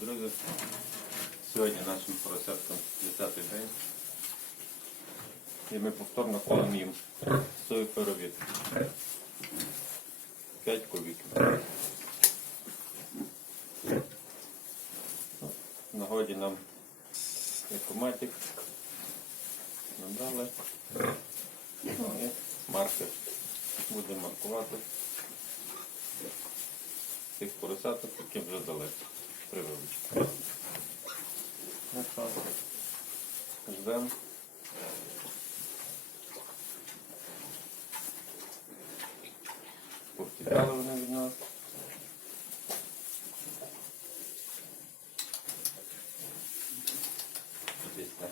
друзі, сьогодні нашим поросяткам 10-й день. І ми повторно колимо їм сою феровід. 5 кубиків. В нагоді нам екоматик набрали. Ну і маркер. Будемо маркувати цих поросяток, які вже дали прививочку. Ну що, ждемо. Повтікали вони від нас. Десь так.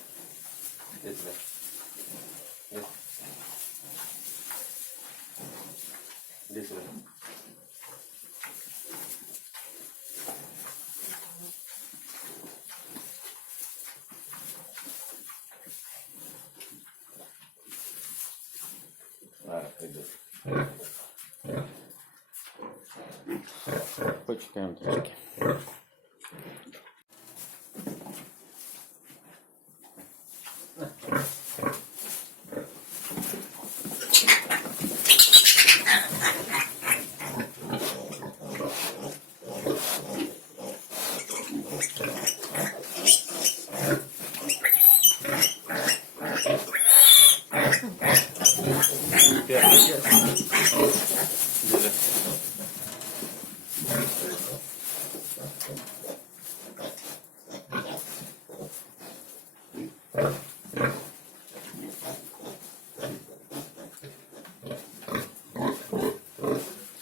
Десь так. Почекаємо трошки. Thank you.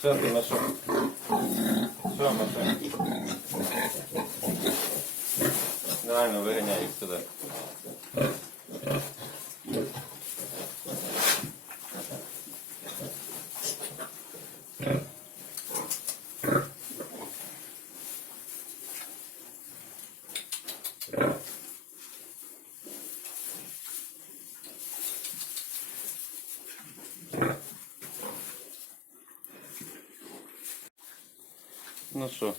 Все, ти що? Що, Маша? Давай, ну, сюди. Ну що,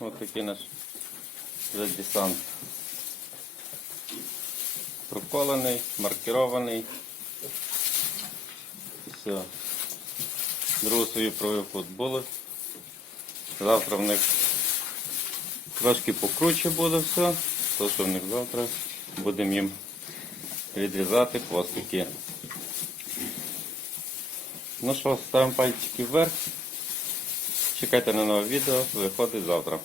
от такий наш вже десант. Проколений, маркірований. Все. Другу свою провивку відбули. Завтра в них трошки покруче буде все. То, що в них завтра будемо їм відрізати хвостики. Ну що, ставимо пальчики вверх. Чекайте на нове відео, виходить завтра.